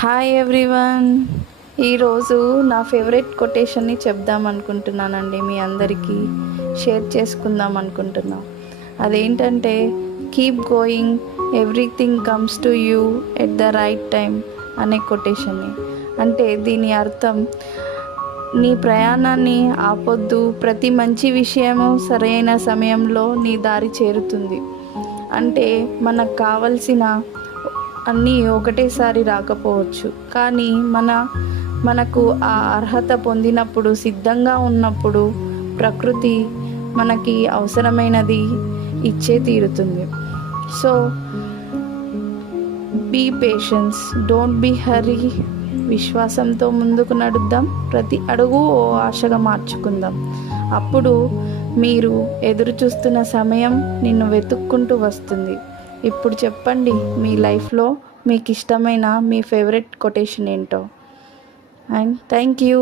Hi everyone. ఈరోజు నా favourite కొటేషన్ని చెప్దాం అనుకుంటున్నానండి, మీ అందరికీ షేర్ చేసుకుందాం అనుకుంటున్నా. అదేంటంటే, keep going, everything comes to you at the right time అనే కొటేషన్ని. అంటే దీని అర్థం, నీ ప్రయాణాన్ని ఆపొద్దు, ప్రతి మంచి విషయము సరైన సమయంలో నీ దారి చేరుతుంది. అంటే మనకు కావలసిన అన్నీ ఒకటేసారి రాకపోవచ్చు, కానీ మనకు ఆ అర్హత పొందినప్పుడు, సిద్ధంగా ఉన్నప్పుడు ప్రకృతి మనకి అవసరమైనది ఇచ్చే తీరుతుంది. So be patience, don't be hurry. విశ్వాసంతో ముందుకు నడుద్దాం, ప్రతి అడుగు ఓ ఆశగా మార్చుకుందాం. అప్పుడు మీరు ఎదురు చూస్తున్న సమయం నిన్ను వెతుక్కుంటూ వస్తుంది. ఇప్పుడు చెప్పండి, మీ లైఫ్లో మీకు ఇష్టమైన మీ ఫేవరెట్ కొటేషన్ ఏంటో. And thank you.